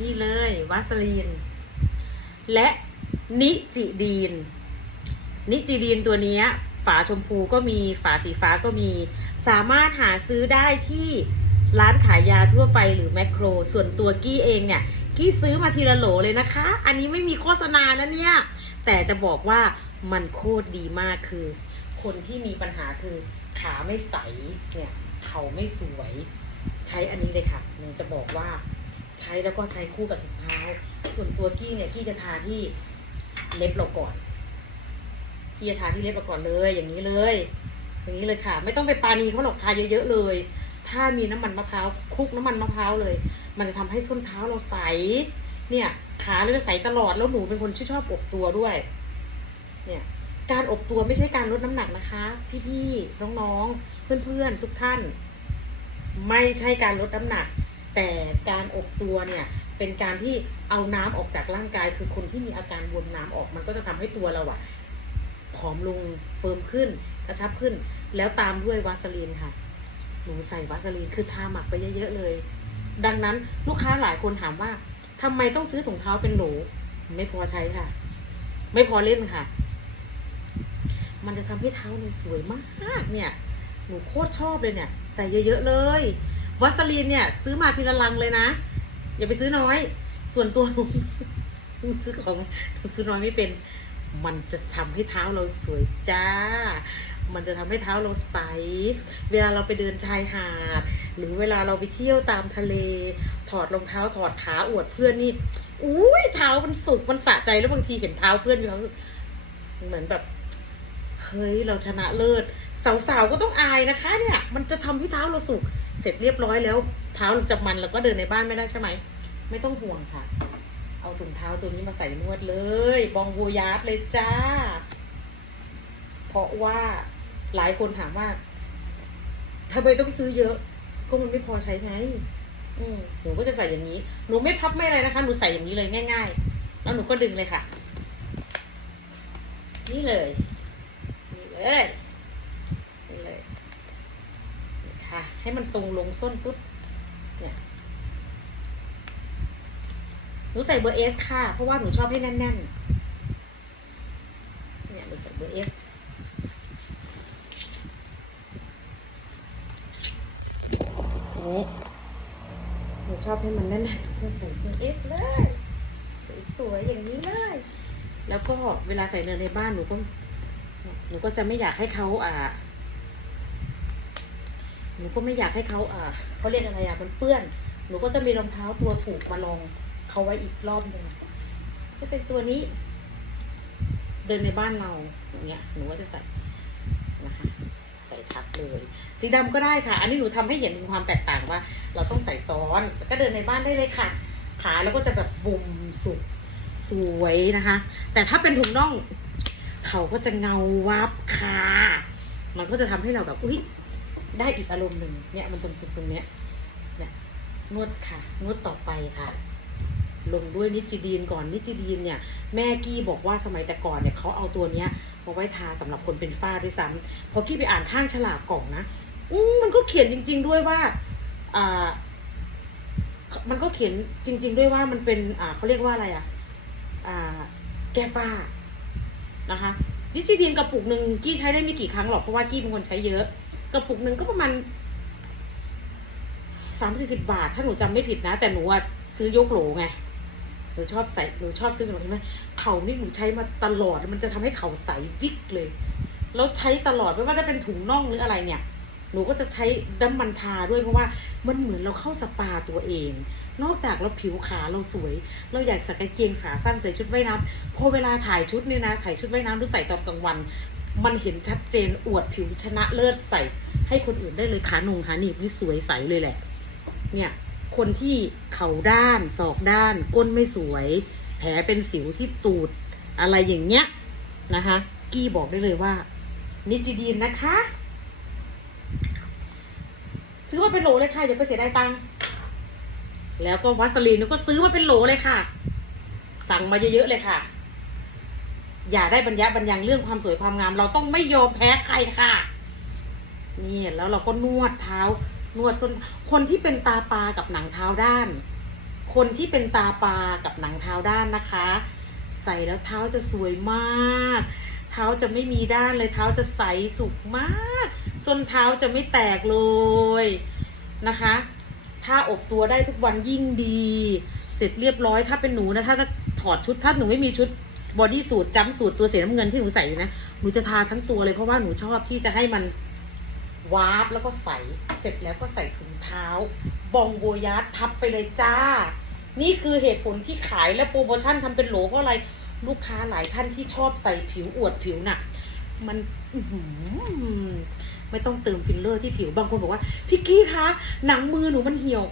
นี่เลยวาสลีน และนิจิดีน นิจิดีนตัวนี้ฝาชมพูก็มีฝาสีฟ้าก็มี สามารถหาซื้อได้ที่ร้านขายยาทั่วไปหรือแมคโคร ส่วนตัวกี้เองเนี่ย กี้ซื้อมาทีละโหลเลยนะคะ อันนี้ไม่มีโฆษณานะเนี่ย แต่จะบอกว่ามันโคตรดีมากคือ คนที่มีปัญหาคือขาไม่ใสเนี่ยเขาไม่สวย ใช้อันนี้เลยค่ะหนูจะบอกว่า ใช้แล้วก็ใช้คู่กับถุงเท้า ส่วนตัวกี้เนี่ยกี้จะทาที่เล็บเราก่อน กี้จะทาที่เล็บเราก่อนเลย อย่างนี้เลย อย่างนี้เลยค่ะ ไม่ต้องไปปานีเขาหรอกทาเยอะๆเลย ถ้ามีน้ำมันมะพร้าวคลุกน้ำมันมะพร้าวเลย มันจะทำให้ส้นเท้าเราใส เนี่ยขาเราจะใสตลอดแล้วหนูเป็นคนที่ชอบอบตัวด้วย เนี่ยการอบตัวไม่ใช่การลดน้ำหนักนะคะ พี่ๆน้องๆเพื่อนๆทุกท่าน ไม่ใช่การลดน้ำหนัก แต่การอบตัวเนี่ยเป็นการที่เอาน้ำออกจากร่างกาย คือคนที่มีอาการบวมน้ำออกมันก็จะทำให้ตัวเราอะผอมลงเฟิร์มขึ้นกระชับขึ้น แล้วตามด้วยวาสลีนค่ะหนูใส่วาสลีนคือทาหมักไปเยอะๆเลย ดังนั้นลูกค้าหลายคนถามว่าทำไมต้องซื้อถุงเท้าเป็นโหลไม่พอใช้ค่ะ ไม่พอเล่นค่ะ มันจะทำให้เท้าเราสวยมากเนี่ยหนูโคตรชอบเลยเนี่ย ใส่เยอะๆเลย วัสลีนเนี่ย ซื้อมาทีละลังเลยนะ อย่าไปซื้อน้อย ส่วนตัวหนูหนูซื้อของหนูซื้อน้อยไม่เป็น มันจะทำให้เท้าเราสวยจ้า มันจะทำให้เท้าเราใส เวลาเราไปเดินชายหาด หรือเวลาเราไปเที่ยวตามทะเล ถอดรองเท้าถอดขาอวดเพื่อนนี่อุ้ยเท้ามันสุกมันสะใจแล้วบางทีเห็นเท้าเพื่อนมีความรู้สึกเหมือนแบบเฮ้ยเราชนะเลิศ สาวๆก็ต้องอายนะคะ เนี่ย มันจะทำให้เท้าเราสุกเสร็จเรียบร้อยแล้ว เท้าเราจะมันแล้วก็เดินในบ้านไม่ได้ใช่ไหมไม่ต้องห่วงค่ะ เอาถุงเท้าตัวนี้มาใส่นวดเลย บองโวยาร์ดเลยจ้า เพราะว่าหลายคนถามว่าทำไมต้องซื้อเยอะ ก็มันไม่พอใช้ไงอืมหนูก็จะใส่อย่างนี้ หนูไม่พับไม่อะไรนะคะ หนูใส่อย่างนี้เลยง่าย ๆ แล้วหนูก็ดึงเลยค่ะ นี่เลย นี่เลยนี่เลยนี่ ค่ะ ให้มันตรงลงส้นปุ๊บเนี่ยหนูใส่เบอร์เอสค่ะ เพราะว่าหนูชอบให้แน่นๆเนี่ยหนูใส่เบอร์เอสนี่หนูชอบให้มันแน่นๆจะใส่เบอร์เอสเลยสวยๆอย่างนี้เลย แล้วก็เวลาใส่เนินในบ้านหนูก็หนูก็จะไม่อยากให้เขาอ่า หนูก็ไม่อยากให้เขาอ่าเขาเรียกอะไรอะมันเปื้อน หนูก็จะมีรองเท้าตัวถูกมาลองเขาไว้อีกรอบหนึ่งจะเป็นตัวนี้ เดินในบ้านเราอย่างเงี้ยหนูก็จะใส่นะคะใส่ทับเลย สีดำก็ได้ค่ะ อันนี้หนูทำให้เห็นถึงความแตกต่างว่า เราต้องใส่ซ้อนแล้วก็เดินในบ้านได้เลยค่ะ ขาแล้วก็จะแบบบุ่มสุดสวยนะคะ แต่ถ้าเป็นถุงน่อง เขาก็จะเงาวับค่ะ มันก็จะทำให้เราแบบ อุ้ย ได้อีกอารมณ์หนึ่งเนี่ยมันตรงตรงตรงเนี้ยเนี่ยนวดค่ะนวดต่อไปค่ะลงด้วยนิจิดีนก่อนนิจิดีนเนี่ยแม่กี้บอกว่าสมัยแต่ก่อนเนี่ยเขาเอาตัวเนี้ยมาไว้ทาสำหรับคนเป็นฝ้าด้วยซ้ำพอกี้ไปอ่านข้างฉลากกล่องนะอืมมันก็เขียนจริง ๆ ด้วยว่าอ่ามันก็เขียนจริง ๆ ด้วยว่ามันเป็นอ่าเขาเรียกว่าอะไรอะอ่าแก้ฝ้านะคะนิจิดีนกระปุกหนึ่งกี้ใช้ได้ไม่กี่ครั้งหรอกเพราะว่ากี้เป็นคนใช้เยอะ กระปุกหนึ่งก็ประมาณสามสี่สิบาท ถ้าหนูจำไม่ผิดนะ แต่หนูอะซื้อยกโหลไงหนูชอบใส่หนูชอบซื้อแบบนี้ไหมเขานี่หนูใช้มาตลอดมันจะทำให้เขาใสวิกเลย แล้วใช้ตลอดไม่ว่าจะเป็นถุงน่องหรืออะไรเนี่ย หนูก็จะใช้น้ำมันทาด้วยเพราะว่ามันเหมือนเราเข้าสปาตัวเอง นอกจากเราผิวขาเราสวย เราอยากใส่กางเกงขาสั้นใส่ชุดว่ายน้ำพอเวลาถ่ายชุดเนี่ยนะถ่ายชุดว่ายน้ำหรือใส่ตอนกลางวัน มันเห็นชัดเจนอวดผิวชนะเลิศใส่ ให้คนอื่นได้เลยขาหนงขาหนีบนี่สวยใสเลยแหละ เนี่ยคนที่เข่าด้านศอกด้าน ก้นไม่สวย แผลเป็นสิวที่ตูด อะไรอย่างเงี้ยนะคะ กี้บอกได้เลยว่า นิจิดีนนะคะ ซื้อมาเป็นโหลเลยค่ะ อย่าไปเสียดายตังค์แล้วก็วัสลีนก็ซื้อมาเป็นโหลเลยค่ะ สั่งมาเยอะๆเลยค่ะ อย่าได้บรรยะบรรยังเรื่องความสวยความงาม เราต้องไม่ยอมแพ้ใครค่ะ นี่แล้วเราก็นวดเท้านวดส้นคนที่เป็นตาปลากับหนังเท้าด้าน คนที่เป็นตาปลากับหนังเท้าด้านนะคะ ใส่แล้วเท้าจะสวยมาก เท้าจะไม่มีด้านเลยเท้าจะใสสุกมากส้นเท้าจะไม่แตกเลยนะคะ ถ้าอบตัวได้ทุกวันยิ่งดี เสร็จเรียบร้อยถ้าเป็นหนูนะถ้าถอดชุดถ้าหนูไม่มีชุด บอดี้สูทจัมป์สูทตัวสีน้ำเงินที่หนูใส่อยู่นะ หนูจะทาทั้งตัวเลยเพราะว่าหนูชอบที่จะให้มันวาร์ปแล้วก็ใส่ เสร็จแล้วก็ใส่ถุงเท้า บองโบยาร์ทับไปเลยจ้า นี่คือเหตุผลที่ขายและโปรโมชั่นทำเป็นโหลเพราะอะไร ลูกค้าหลายท่านที่ชอบใส่ผิวอวดผิวหน่ะมันไม่ต้องเติมฟิลเลอร์ที่ผิวบางคนบอกว่าพี่กี้คะหนังมือหนูมันเหี่ยว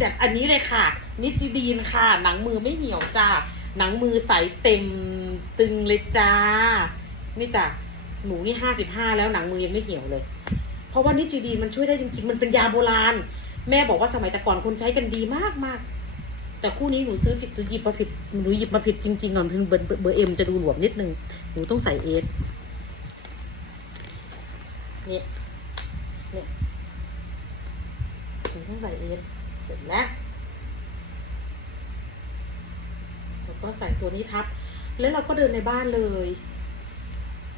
จากอันนี้เลยค่ะนิจิดีนค่ะ หนังมือไม่เหี่ยวจ้า หนังมือใสเต็มตึงเลยจ้า นี่จ้ะหนูนี่ห้าสิบห้าแล้วหนังมือยังไม่เหี่ยวเลย เพราะว่านิจิดีนมันช่วยได้จริงๆ มันเป็นยาโบราณ แม่บอกว่าสมัยแต่ก่อนคนใช้กันดีมากมากแต่คู่นี้หนูซื้อผิดหนูหยิบมาผิดหนูหยิบมาผิดจริงๆก่อนเพิ่งเบอร์เบอร์เบอร์เอ็มจะดูหลวมนิดนึง หนูต้องใส่เอสเนี่ยเนี่ยหนูต้องใส่เอสเสร็จแล้วแล้ว ก็ใส่ตัวนี้ทับ แล้วเราก็เดินในบ้านเลย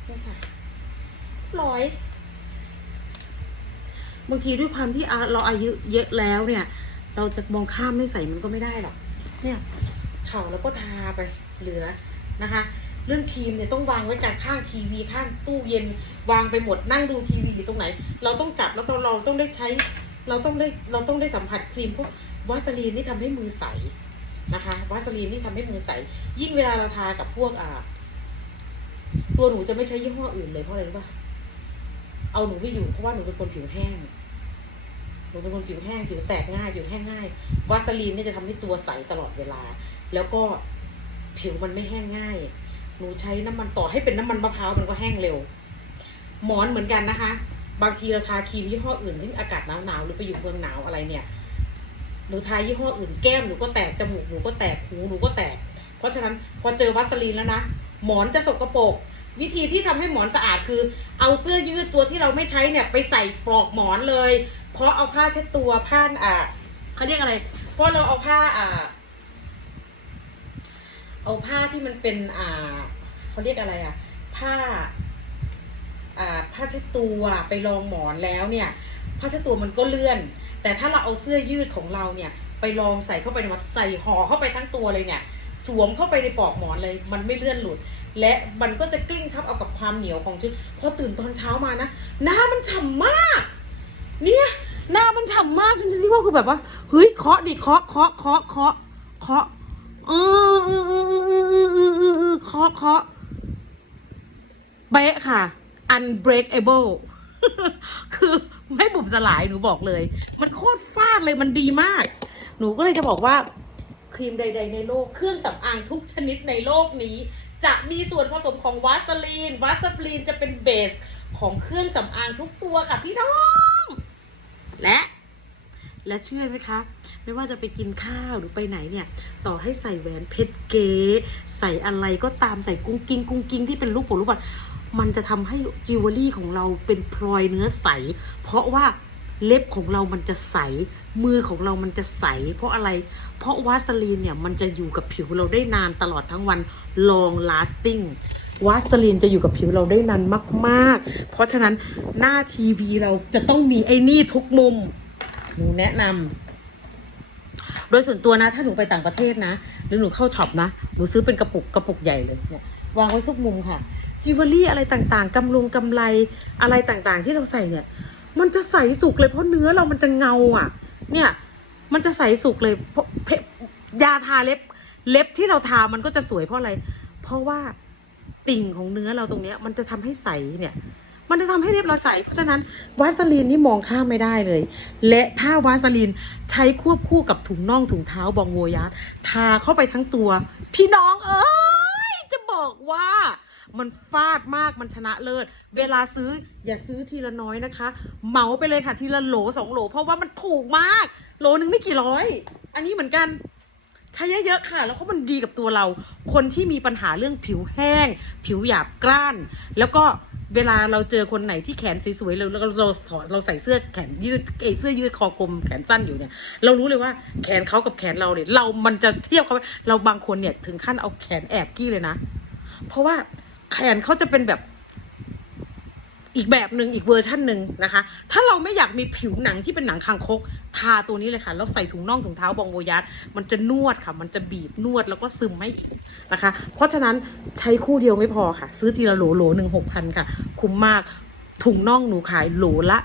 นี่ค่ะร้อยบางทีด้วยความที่เราอายุเยอะแล้วเนี่ย เราจะมองข้ามไม่ใส่มันก็ไม่ได้หรอก เนี่ยเข่าแล้วก็ทาไปเหลือนะคะ เรื่องครีมเนี่ยต้องวางไว้กลางข้างทีวีข้างตู้เย็นวางไปหมดนั่งดูทีวีอยู่ตรงไหน เราต้องจับแล้วเราต้องได้ใช้ เราต้องได้เราต้องได้สัมผัสครีมพวกวาสลีนนี่ทำให้มือใส นะคะวาสลีนนี่ทำให้มือใส ยิ่งเวลาเราทากับพวกอ่า ตัวหนูจะไม่ใช้ยี่ห้ออื่นเลยเพราะอะไรรู้ป่ะเอาหนูไม่อยู่เพราะว่าหนูเป็นคนผิวแห้งหนูเป็นคนผิวแห้งผิวแตกง่ายผิวแห้งง่ายวาสลีนเนี่ยจะทำให้ตัวใสตลอดเวลา แล้วก็ผิวมันไม่แห้งง่าย หนูใช้น้ำมันต่อให้เป็นน้ำมันมะพร้าวมันก็แห้งเร็ว หมอนเหมือนกันนะคะ บางทีเราทาครีมยี่ห้ออื่นที่อากาศหนาวๆหรือไปอยู่เมืองหนาวอะไรเนี่ย หนูทายี่ห้ออื่นแก้มหนูก็แตกจมูกหนูก็แตกหูหนูก็แตก เพราะฉะนั้นพอเจอวัสลีนแล้วนะหมอนจะสกรปรกวิธีที่ทำให้หมอนสะอาดคือ เอาเสื้อยืดตัวที่เราไม่ใช้เนี่ยไปใส่ปลอกหมอนเลย เพราะเอาผ้าเช็ดตัวผ้าอ่าเขาเรียกอะไร เพราะเราเอาผ้าอ่า เอาผ้าที่มันเป็นอ่าเขาเรียกอะไรอะ ผ้า ผ้าเช็ดตัวไปรองหมอนแล้วเนี่ยผ้าเช็ดตัวมันก็เลื่อน แต่ถ้าเราเอาเสื้อยืดของเราเนี่ยไปลองใส่เข้าไปในวัดใส่ห่อเข้าไปทั้งตัวเลยเนี่ยสวมเข้าไปในปลอกหมอนเลยมันไม่เลื่อนหลุด และมันก็จะกลิ้งทับเอากับความเหนียวของชุดพอตื่นตอนเช้ามานะหน้ามันฉ่ำมากเนี่ยหน้ามันฉ่ำมากจนที่ว่าคือแบบว่าเฮ้ยเคาะดิเคาะเคาะเคาะเคาะเคาะเออเคาะเคาะเป๊ะค่ะ unbreakable คือไม่บุบสลายหนูบอกเลย มันโคตรฟาดเลยมันดีมาก หนูก็เลยจะบอกว่าครีมใด ๆ ในโลกเครื่องสำอางทุกชนิดในโลกนี้ จะมีส่วนผสมของวาสลีนวาสลีนจะเป็นเบสของเครื่องสำอางทุกตัวค่ะพี่น้อง และและเชื่อไหมคะ ไม่ว่าจะไปกินข้าวหรือไปไหนเนี่ย ต่อให้ใส่แหวนเพชรเก๋ใส่อะไรก็ตามใส่กุ้งกิ้งกุ้งกิ้งที่เป็นลูกโป่งลูกบอล มันจะทำให้จิวเวลรี่ของเราเป็นพลอยเนื้อใส เพราะว่าเล็บของเรามันจะใส มือของเรามันจะใส เพราะอะไร เพราะวาสลีนเนี่ยมันจะอยู่กับผิวเราได้นานตลอดทั้งวัน long lasting วาสลีนจะอยู่กับผิวเราได้นานมาก ๆ เพราะฉะนั้นหน้าทีวีเราจะต้องมีไอ้นี่ทุกมุม หนูแนะนำ โดยส่วนตัวนะ ถ้าหนูไปต่างประเทศนะ หรือหนูเข้าช็อปนะ หนูซื้อเป็นกระปุกกระปุกใหญ่เลยเนี่ยวางไว้ทุกมุมค่ะ จิวเวลรี่อะไรต่างๆกำลงกำไรอะไรต่างๆ ที่เราใส่เนี่ย มันจะใสสุกเลยเพราะเนื้อเรามันจะเงาอะ เนี่ยมันจะใสสุกเลยเพราะยาทาเล็บเล็บที่เราทามันก็จะสวยเพราะอะไร เพราะว่าติ่งของเนื้อเราตรงเนี้ย มันจะทำให้ใสเนี่ย มันจะทำให้เล็บเราใส เพราะฉะนั้นวาสลีนนี่มองข้ามไม่ได้เลย และถ้าวาสลีนใช้ควบคู่กับถุงน่องถุงเท้าบองโวยัสทาเข้าไปทั้งตัว พี่น้องเอ้ยจะบอกว่า มันฟาดมากมันชนะเลิศ เวลาซื้ออย่าซื้อทีละน้อยนะคะ เหมาไปเลยค่ะทีละโหลสองโหล เพราะว่ามันถูกมาก โหลหนึ่งไม่กี่ร้อย อันนี้เหมือนกันใช้เยอะๆค่ะ แล้วก็มันดีกับตัวเรา คนที่มีปัญหาเรื่องผิวแห้ง ผิวหยาบกร้าน แล้วก็เวลาเราเจอคนไหนที่แขนสวยๆเราเราเราถอดเราใส่เสื้อแขนยืดเอเสื้อยืดคอกลมแขนสั้นอยู่เนี่ย เรารู้เลยว่าแขนเขากับแขนเราเนี่ยเรามันจะเทียบเขาเราบางคนเนี่ยถึงขั้นเอาแขนแอบกี้เลยนะ เพราะว่า แขนเขาจะเป็นแบบอีกแบบหนึ่งอีกเวอร์ชันหนึ่งนะคะ ถ้าเราไม่อยากมีผิวหนังที่เป็นหนังคางคก ทาตัวนี้เลยค่ะ แล้วใส่ถุงน่องถุงเท้าบองโบยัดมันจะนวดค่ะ มันจะบีบนวดแล้วก็ซึมไม่นะคะ เพราะฉะนั้นใช้คู่เดียวไม่พอค่ะ ซื้อทีละโหลโหลหนึ่งหกพันค่ะ คุ้มมากถุงน่องหนูขายโหลละ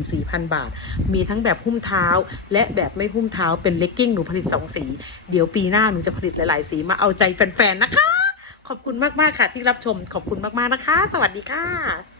14,000 บาท มีทั้งแบบหุ้มเท้า และแบบไม่หุ้มเท้าเป็นเลกกิ้งหนูผลิตสองสี เดี๋ยวปีหน้าหนูจะผลิตหลาย ๆ สีมาเอาใจแฟน ๆ นะคะ ขอบคุณมาก ๆ ค่ะที่รับชมขอบคุณมาก ๆ นะคะ สวัสดีค่ะ